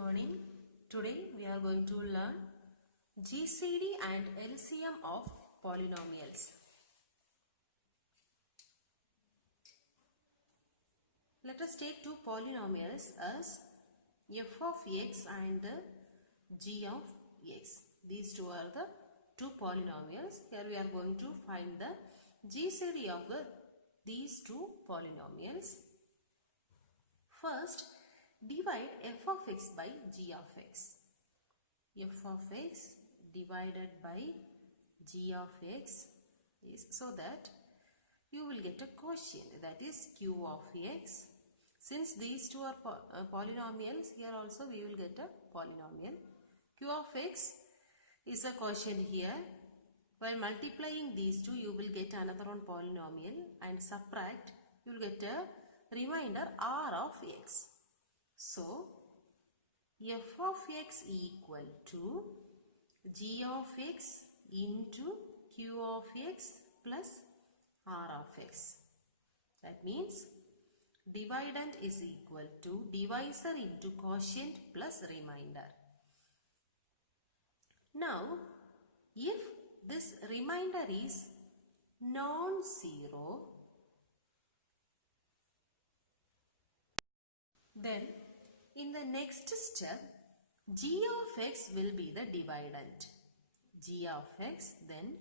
morning. Today we are going to learn GCD and LCM of polynomials. Let us take two polynomials as f of x and g of x. These two are the two polynomials. Here we are going to find the GCD of these two polynomials. First, divide f of x by g of x. F of x divided by g of x is so that you will get a quotient, that is q of x. Since these two are polynomials, here also we will get a polynomial. Q of x is a quotient here. While multiplying these two, you will get another one polynomial, and subtract, you will get a remainder r of x. So, f of x equal to g of x into q of x plus r of x. That means dividend is equal to divisor into quotient plus remainder. Now, if this remainder is non-zero, then in the next step, g of x will be the dividend. G of x, then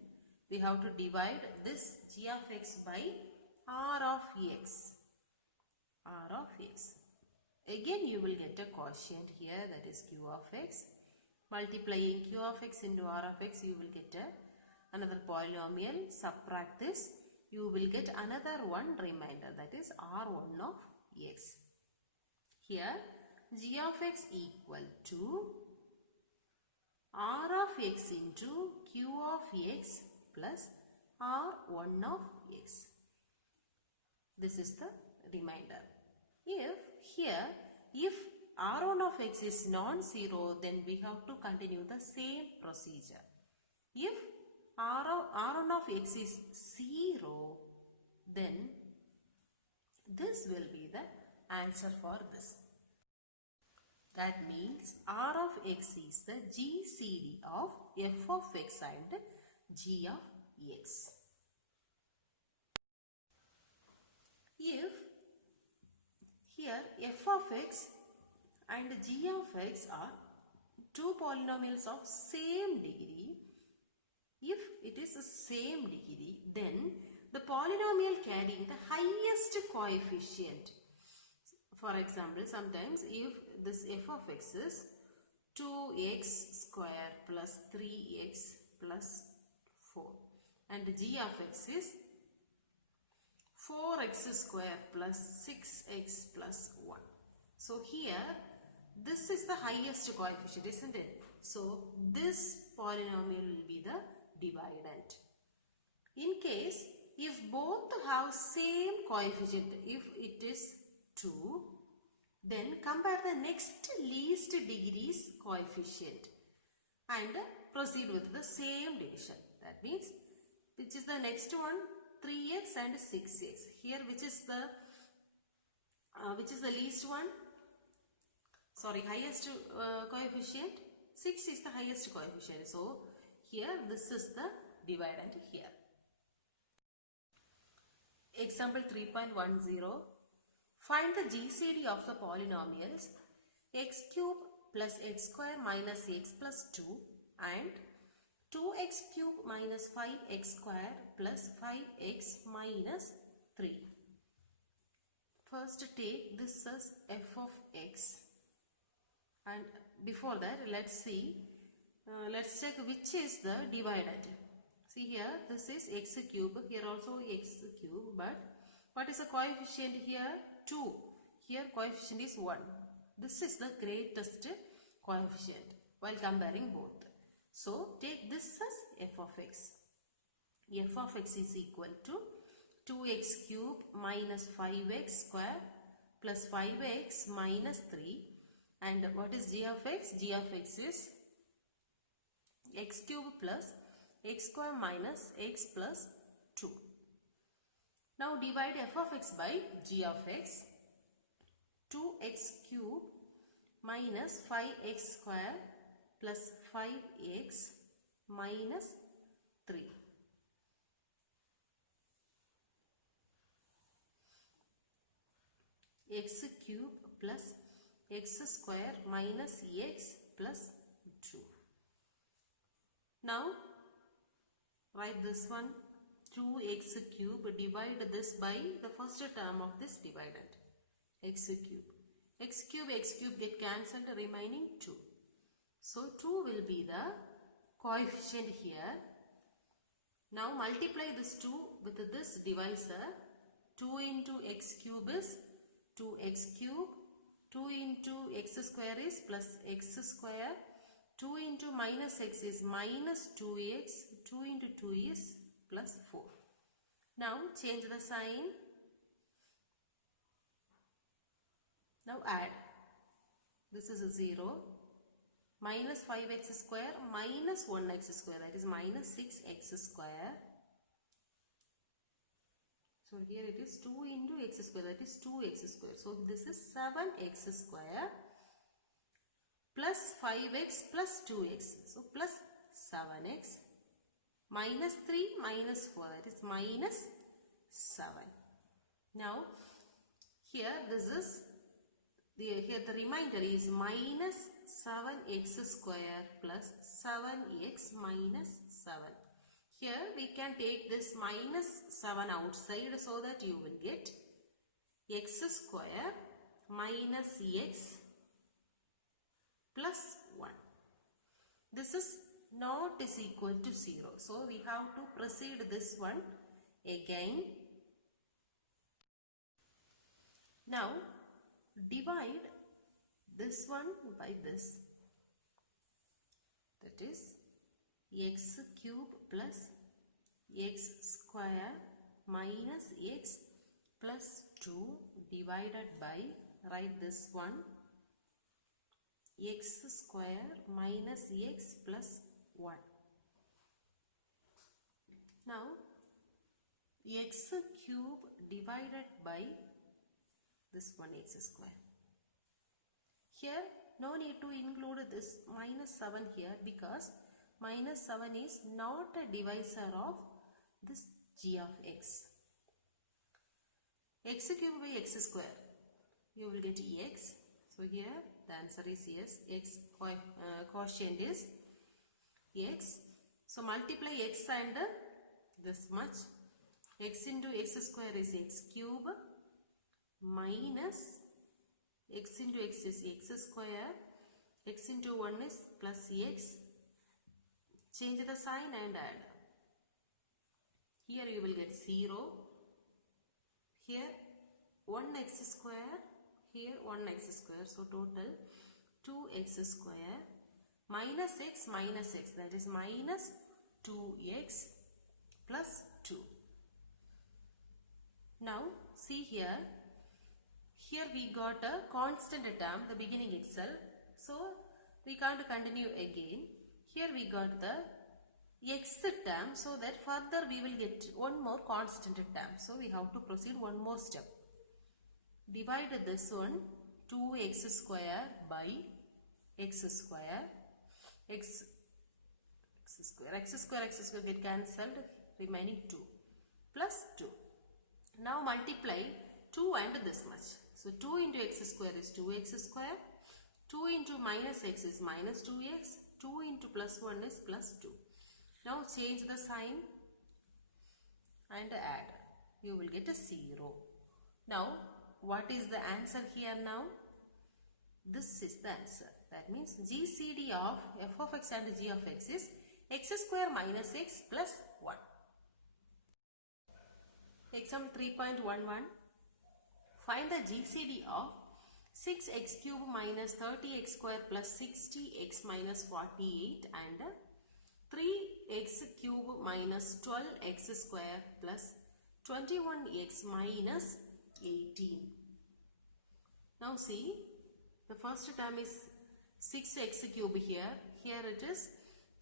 we have to divide this g of x by r of x. R of x. Again you will get a quotient here, that is q of x. Multiplying q of x into r of x, you will get another polynomial. Subtract this, you will get another one remainder, that is r1 of x. Here g of x equal to r of x into q of x plus r1 of x. This is the remainder. If r1 of x is non-zero, then we have to continue the same procedure. If r1 of x is 0, then this will be the answer for this. That means r of x is the GCD of f of x and g of x. If here f of x and g of x are two polynomials of same degree, if it is the same degree, then the polynomial carrying the highest coefficient. For example, sometimes if this f of x is 2x square plus 3x plus 4 and g of x is 4x square plus 6x plus 1. So here this is the highest coefficient, isn't it? So this polynomial will be the dividend. In case if both have same coefficient, if it is 2, then compare the next least degrees coefficient and proceed with the same division. That means which is the next one? 3x and 6x. Here which is the least one? Sorry, highest coefficient. 6 is the highest coefficient. So here this is the dividend here. Example 3.10. Find the GCD of the polynomials x cube plus x square minus x plus 2 and 2x cube minus 5x square plus 5x minus 3. First take this as f of x, and before that let's see, let's check which is the dividend. See here, this is x cube, here also x cube, but what is the coefficient here? 2. Here coefficient is 1. This is the greatest coefficient while comparing both. So take this as f of x. F of x is equal to 2x cube minus 5x square plus 5x minus 3. And what is g of x? G of x is x cube plus x square minus x plus 2. Now divide f of x by g of x. 2x cube minus 5x square plus 5x minus 3. X cube plus x square minus x plus 2. Now write this one, 2x cube, divide this by the first term of this dividend, x cube. X cube get cancelled, remaining 2. So 2 will be the coefficient here. Now multiply this 2 with this divisor. 2 into x cube is 2x cube. 2 into x square is plus x square. 2 into minus x is minus 2x. 2 into 2 is plus 4. Now change the sign. Now add. This is a 0. Minus 5x square minus 1x square, that is minus 6x square. So here it is 2 into x square, that is 2x square. So this is 7x square plus 5x plus 2x. So plus 7x minus 3 minus 4, that is minus 7. Now here this is here the remainder is minus 7x square plus 7x minus 7. Here we can take this minus 7 outside so that you will get x square minus x plus 1. This is not is equal to 0. So we have to proceed this one again. Now divide this one by this, that is x cube plus x square minus x plus 2 divided by, write this one, x square minus x plus 1. Now x cube divided by this one x square. Here no need to include this minus 7 here because minus 7 is not a divisor of this g of x. X cube by x square, you will get x. So here the answer is yes, x quotient is x. So multiply x and this much. X into x square is x cube minus x into x is x square. X into 1 is plus x. Change the sign and add. Here you will get 0. Here 1x square. Here 1x square. So total 2x square minus x, that is minus 2x plus 2. Now see here. Here we got a constant term, the beginning itself. So we can't continue again. Here we got the x term, so that further we will get one more constant term. So we have to proceed one more step. Divide this one, 2x square by x square. X square get cancelled, remaining 2 plus 2. Now multiply 2 and this much. So 2 into x square is 2x square. 2 into minus x is minus 2x. 2 into plus 1 is plus 2. Now change the sign and add. You will get a 0. Now what is the answer here now? This is the answer. That means GCD of f of x and g of x is x square minus x plus 1. Exam 3.11. Find the GCD of 6x cube minus 30x square plus 60x minus 48 and 3x cube minus 12x square plus 21x minus 18. Now see, the first term is 6x cube here. Here it is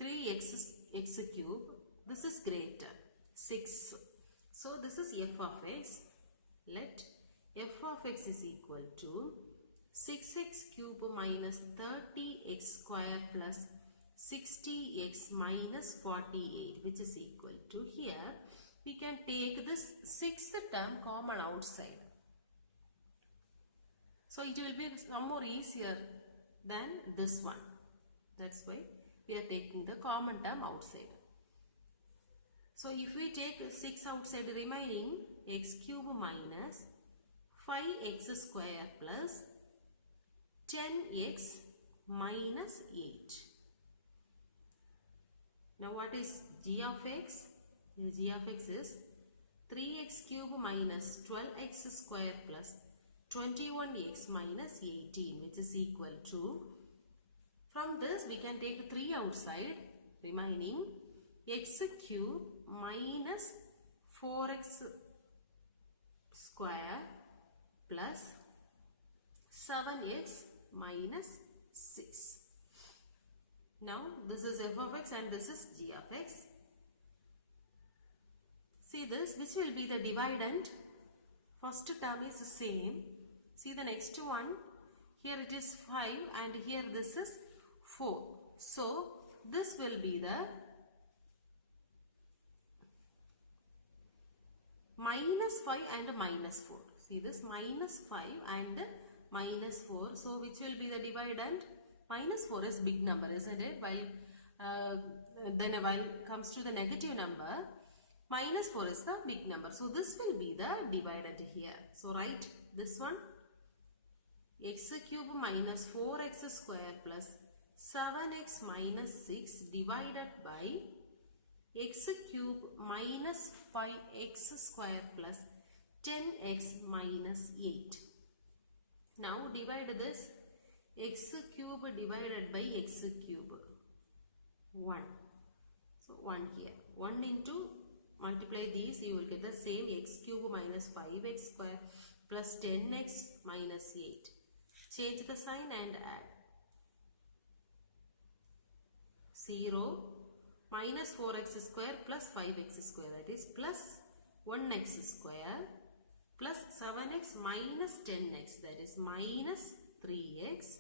3x cube. This is greater, 6. So this is f of x. Let f of x is equal to 6x cube minus 30x square plus 60x minus 48, which is equal to, here we can take this sixth term common outside. So it will be some more easier than this one. That's why we are taking the common term outside. So if we take 6 outside, remaining x cube minus 5x square plus 10x minus 8. Now what is g of x? G of x is 3x cube minus 12x square plus 21x minus 18, which is equal to, from this we can take 3 outside, remaining x cube minus 4x square plus 7x minus 6. Now this is f of x and this is g of x. See this, which will be the dividend? First term is the same. See the next one, here it is 5 and here this is 4. So this will be the minus 5 and minus 4. See this, minus 5 and minus 4. So which will be the dividend? Minus 4 is big number, isn't it? While while comes to the negative number, minus 4 is the big number. So this will be the dividend here. So write this one, x cube minus 4x square plus 7x minus 6 divided by x cube minus 5x square plus 10x minus 8. Now divide this, x cube divided by x cube, 1. So 1 here, 1 into, multiply these, you will get the same, x cube minus 5x square plus 10x minus 8. Change the sign and add. 0 minus 4x square plus 5x square, that is plus 1x square plus 7x minus 10x, that is minus 3x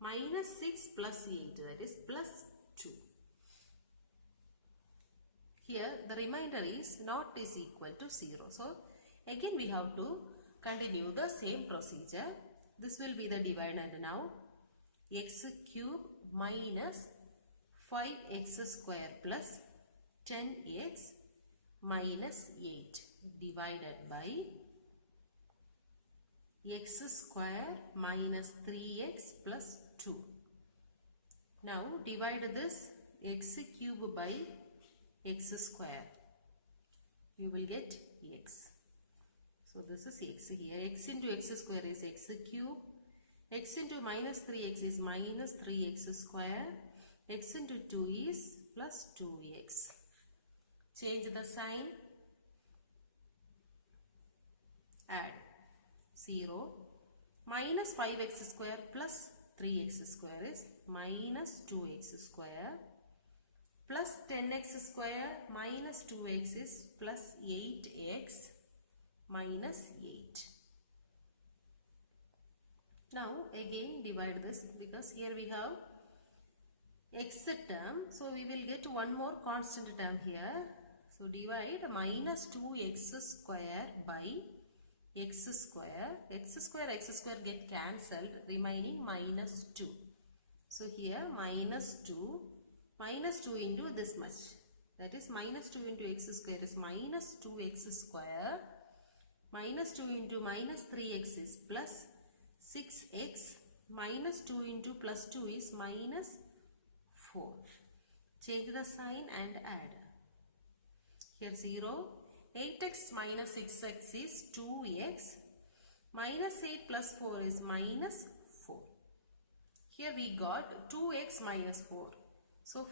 minus 6 plus 8, that is plus 2. Here the remainder is not is equal to 0. So again we have to continue the same procedure. This will be the dividend now. X cube minus 5x square plus 10x minus 8 divided by x square minus 3x plus 2. Now divide this x cube by x square. You will get x. So this is x here. X into x square is x cube. X into minus 3x is minus 3x square. X into 2 is plus 2x. Change the sign. Add 0. Minus 5x square plus 3x square is minus 2x square. Plus 10x square minus 2x is plus 8x minus 8. Now again divide this, because here we have x term. So we will get one more constant term here. So divide minus 2x square by x square. X square get cancelled, remaining minus 2. So here minus 2 into this much, that is minus 2 into x square is minus 2x square. Minus 2 into minus 3x is plus 6x. Minus 2 into plus 2 is minus 4. Change the sign and add. Here 0. 8x minus 6x is 2x. Minus 8 plus 4 is minus 4. Here we got 2x minus 4. So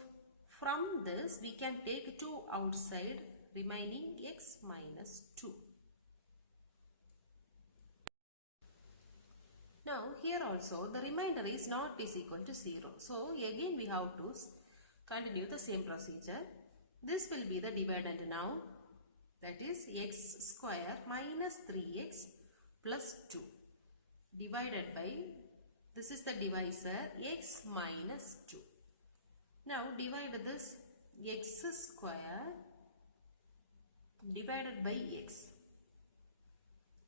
from this we can take 2 outside, remaining x minus 2. Now here also the remainder is not is equal to 0. So again we have to continue the same procedure. This will be the dividend now, that is x square minus 3x plus 2 divided by This is the divisor, x minus 2. Now divide this x square divided by x,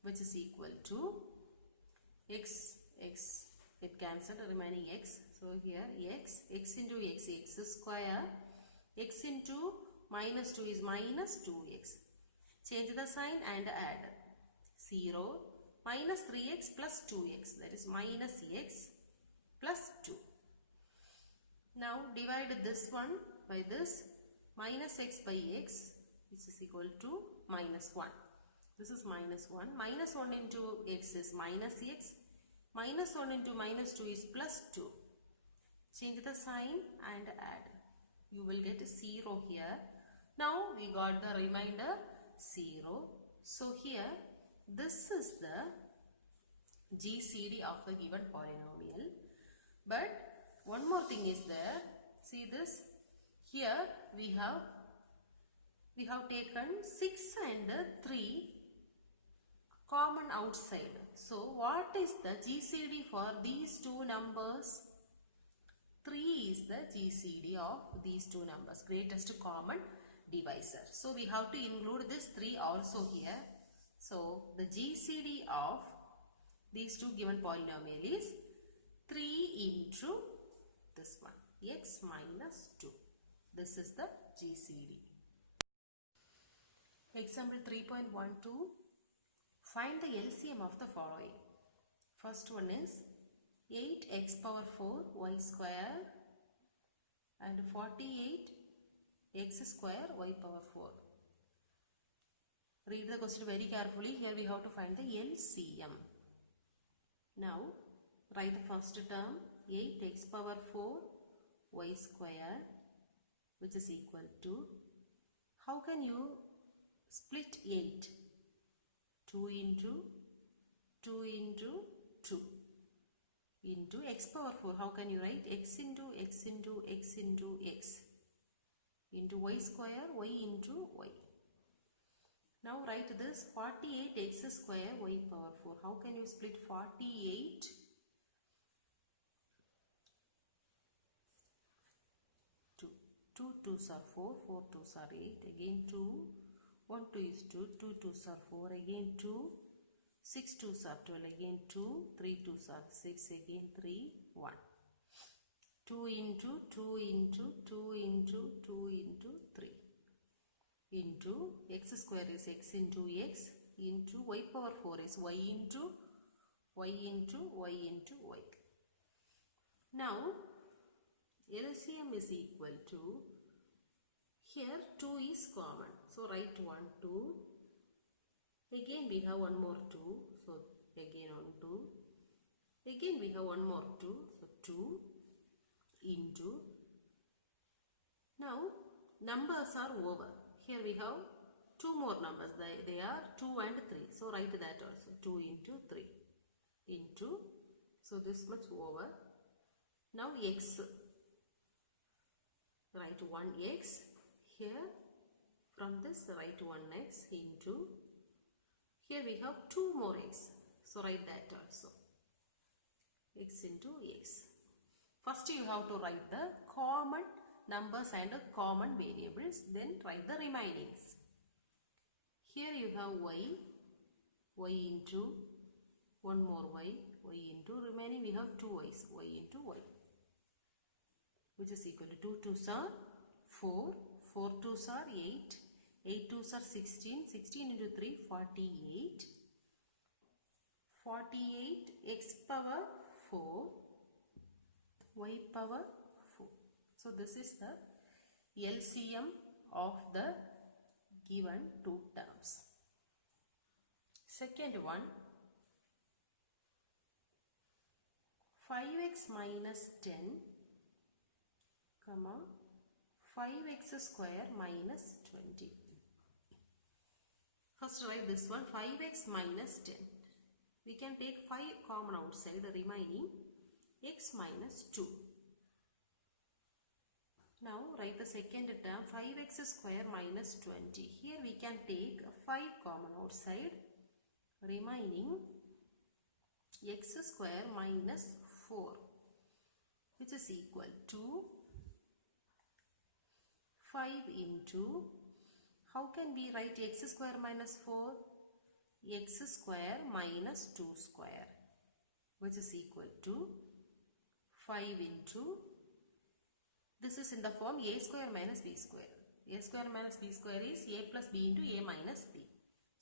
which is equal to x, it cancelled, remaining x. So here x into x square, x into minus 2 is minus 2x. Change the sign and add 0 minus 3x plus 2x, that is minus x plus 2. Now divide this one by this, minus x by x, which is equal to minus 1. This is minus 1. Minus 1 into x is minus x. Minus 1 into minus 2 is plus 2. Change the sign and add. You will get 0 here. Now we got the remainder 0. So here this is the GCD of the given polynomial. But one more thing is there. See this. Here we have taken 6 and 3 common outside. So what is the GCD for these two numbers? 3 is the GCD of these two numbers, greatest common divisor. So we have to include this 3 also here. So the GCD of these two given polynomial is 3 into this one, x minus 2. This is the GCD. Example 3.12. Find the LCM of the following. First one is 8x power 4 y square and 48 x square y power 4. Read the question very carefully. Here we have to find the LCM. Now write the first term, 8x power 4 y square, which is equal to, how can you split 8? 2 into 2 into 2 into x power 4. How can you write? X into x into x into x into y square, y into y. Now write this 48x square y power 4. How can you split 48? 2. 2 2s are 4, 4 2s are 8, again 2, 1 2 is 2, 2 2s are 4, again 2, 6 2s are 12, again 2, 3 2s are 6, again 3, 1. 2 into 2 into 2 into 2 into 3 into x square is x into x into y power 4 is y into y into y into y. Now LCM is equal to, here 2 is common, so write 1 2, again we have one more 2, so again on 2, again we have one more 2, so 2 into, now numbers are over. Here we have two more numbers, they are 2 and 3, so write that also, 2 into 3 into, so this much over. Now x, write 1x, here from this write 1x into, here we have 2 more x, so write that also, x into x. First you have to write the common numbers and common variables, then write the remainings. Here you have y, y into, one more y, y into, remaining we have 2 y's, y into y, which is equal to 2 2s are 4, 4 2s are 8, 8 2s are 16, 16 into 3, 48, 48 x power 4, y power 4. So this is the LCM of the given two terms. Second one, 5x minus 10, comma 5x square minus 20. First write this one, 5x minus 10. We can take 5 common outside, the remaining x minus 2. Now write the second term, 5x square minus 20. Here we can take 5 common outside, remaining x square minus 4, which is equal to 5 into, how can we write x square minus 4? X square minus 2 square, which is equal to 5 into, this is in the form a square minus b square. A square minus b square is a plus b into a minus b.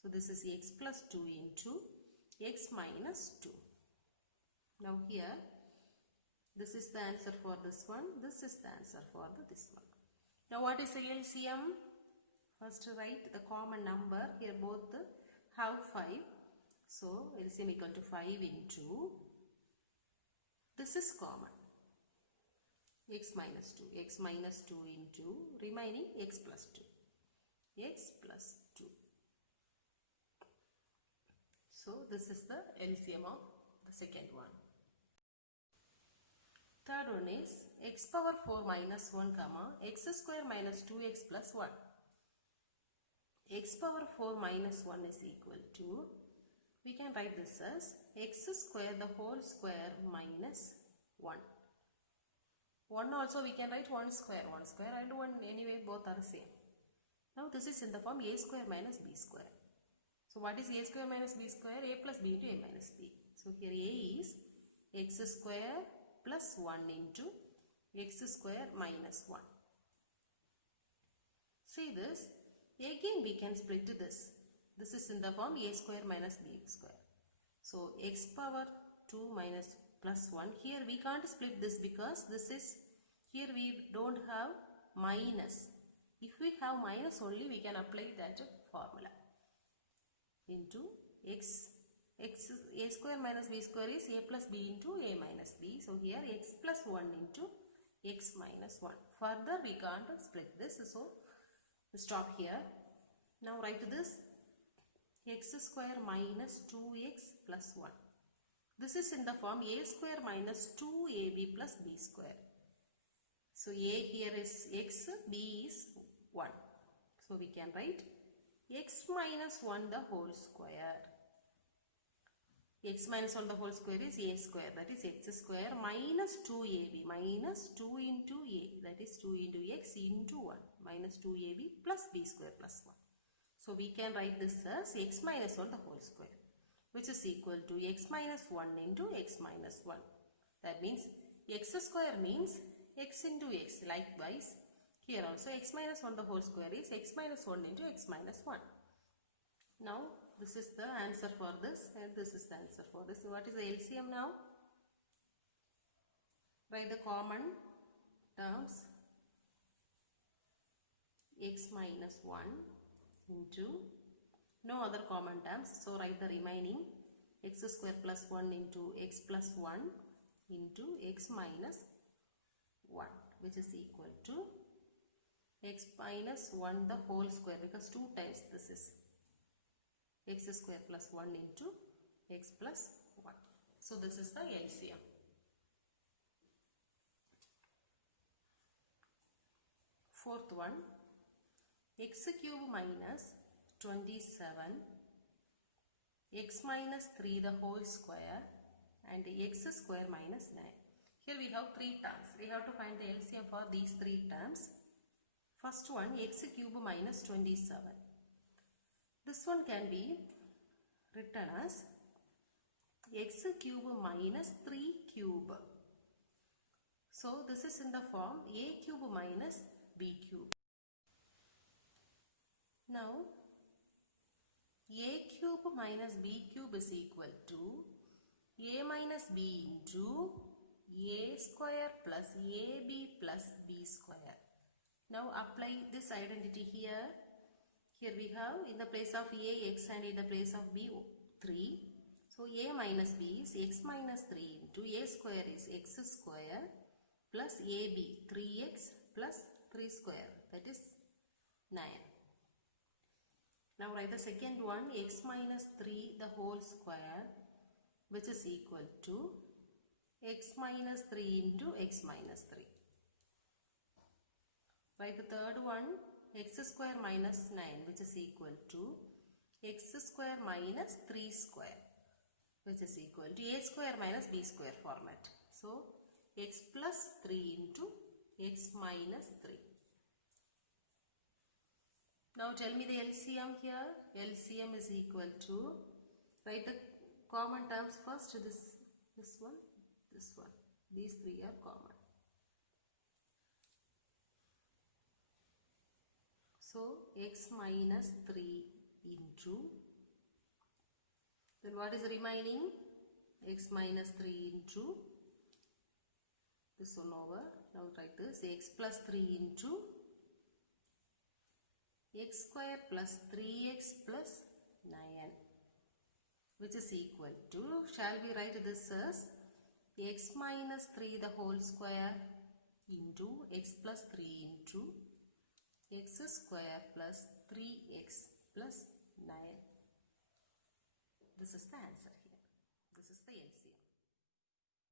So this is x plus 2 into x minus 2. Now here, this is the answer for this one. This is the answer for this one. Now what is the LCM? First write the common number. Here both have 5. So LCM equal to 5 into, this is common, x minus 2. X minus 2 into remaining x plus 2. X plus 2. So this is the LCM of the second one. Third one is x power 4 minus 1 comma x square minus 2x plus 1. X power 4 minus 1 is equal to, we can write this as x square the whole square minus 1. 1 also we can write 1 square and 1, anyway both are the same. Now this is in the form a square minus b square. So what is a square minus b square? A plus b into a minus b. So here a is x square plus 1 into x square minus 1. See this, again we can split this. This is in the form a square minus b square. So x power 2 minus plus 1. Here we can't split this because this is, here we don't have minus. If we have minus only, we can apply that formula. Into x a square minus b square is a plus b into a minus b. So here x plus 1 into x minus 1. Further we can't split this. So stop here. Now write this x square minus 2x plus 1. This is in the form a square minus 2ab plus b square. So a here is x, b is 1. So we can write x minus 1 the whole square. X minus 1 the whole square is a square, that is x square minus 2ab minus 2 into a, that is 2 into x into 1 minus 2ab plus b square plus 1. So we can write this as x minus 1 the whole square, which is equal to x minus 1 into x minus 1. That means x square means x into x. Likewise, here also x minus 1 the whole square is x minus 1 into x minus 1. Now this is the answer for this and this is the answer for this. What is the LCM now? Write the common terms. X minus 1 into, no other common terms, so write the remaining x square plus 1 into x plus 1 into x minus 1, which is equal to x minus 1 the whole square, because 2 times this is x square plus 1 into x plus 1. So this is the LCM. Fourth one, x cube minus 27, x minus 3 the whole square and x square minus 9. Here we have 3 terms. We have to find the LCM for these 3 terms. First one, x cube minus 27. This one can be written as x cube minus 3 cube. So this is in the form a cube minus b cube. Now a cube minus b cube is equal to a minus b into a square plus ab plus b square. Now apply this identity here. Here we have in the place of a x and in the place of b 3. So a minus b is x minus 3 into a square is x square plus ab 3x plus 3 square, that is 9. Now write the second one, x minus 3 the whole square, which is equal to x minus 3 into x minus 3. Write the third one, x square minus 9, which is equal to x square minus 3 square, which is equal to a square minus b square format. So So x plus 3 into x minus 3. Now tell me the LCM here. LCM is equal to, write the common terms first. This one. These three are common. So x minus 3 into, then what is remaining? X minus 3 into this one over. Now write this, x plus 3 into x square plus 3x plus 9, which is equal to, shall we write this as x minus 3 the whole square into x plus 3 into x square plus 3x plus 9. This is the answer.